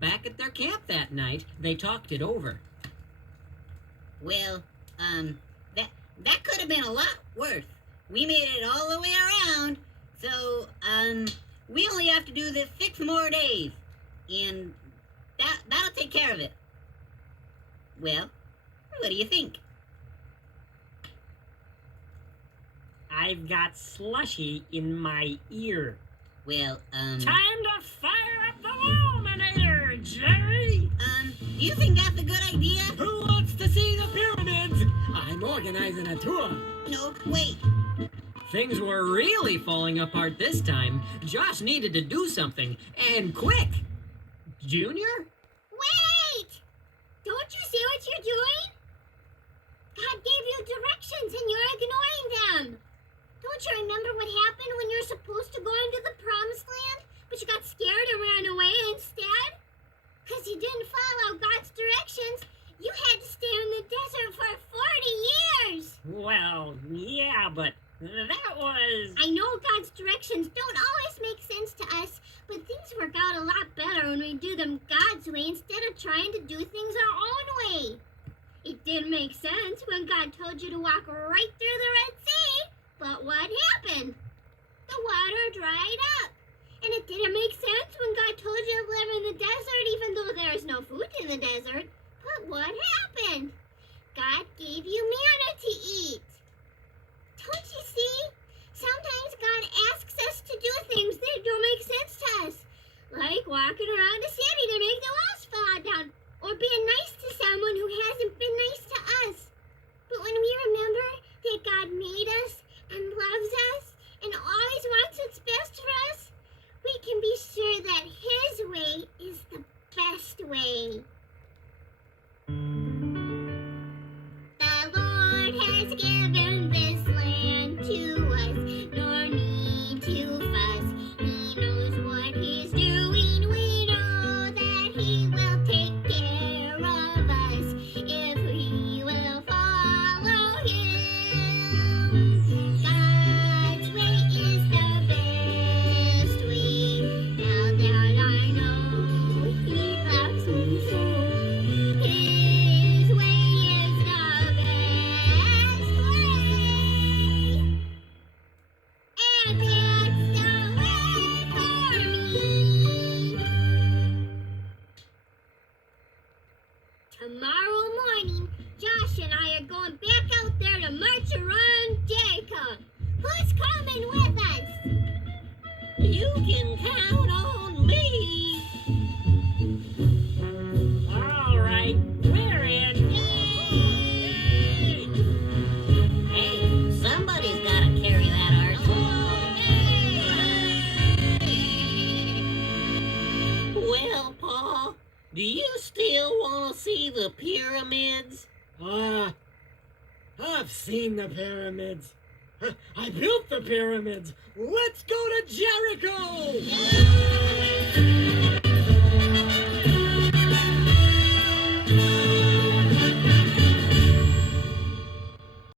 Back at their camp that night, they talked it over. Well, that could have been a lot worse. We made it all the way around, so, we only have to do this 6 more days, and that'll take care of it. Well, what do you think? I've got slushy in my ear. Well, Time to fire up the Illuminator, Jerry! Do you think that's a good idea? Who wants to see the pyramids? I'm organizing a tour. No, wait. Things were really falling apart this time. Josh needed to do something, and quick. Junior? Wait! Don't you see what you're doing? God gave you directions and you're ignoring them. Don't you remember what happened when you're supposed to go into the promised land, but you got scared and ran away instead? Because you didn't follow God's directions, you had to stay in the desert for 40 years. Well, yeah, but that was... I know God's directions don't always make sense to us, but things work out a lot better when we do them God's way instead of trying to do things our own way. It didn't make sense when God told you to walk right through the Red Sea, but what happened? The water dried up. And it didn't make sense when God told you to live in the desert even though there is no food in the desert. But what happened? God gave you manna to eat. Don't you see? Sometimes God asks us to do things that don't make sense to us. Like walking around a city to make the walls fall down. Or being nice to someone who hasn't been nice to us. But when we remember that God made us and loves us and always wants what's best for us, we can be sure that His way is the best way. The Lord has given this land to us, nor need to fuss. He knows what He's doing. We know that He will take care of us if we will follow Him. God's way is the best way. Now that I know He loves me so, His way is the best way. And it's the way for me. Tomorrow morning, Josh and I are going back out there to march around Jericho. Who's coming with us? You can count on me. All right, we're in. Hey, somebody's gotta carry that arch. Well, Pa, do you still want to see the pyramids? I've seen the pyramids. I built the pyramids. Let's go to Jericho!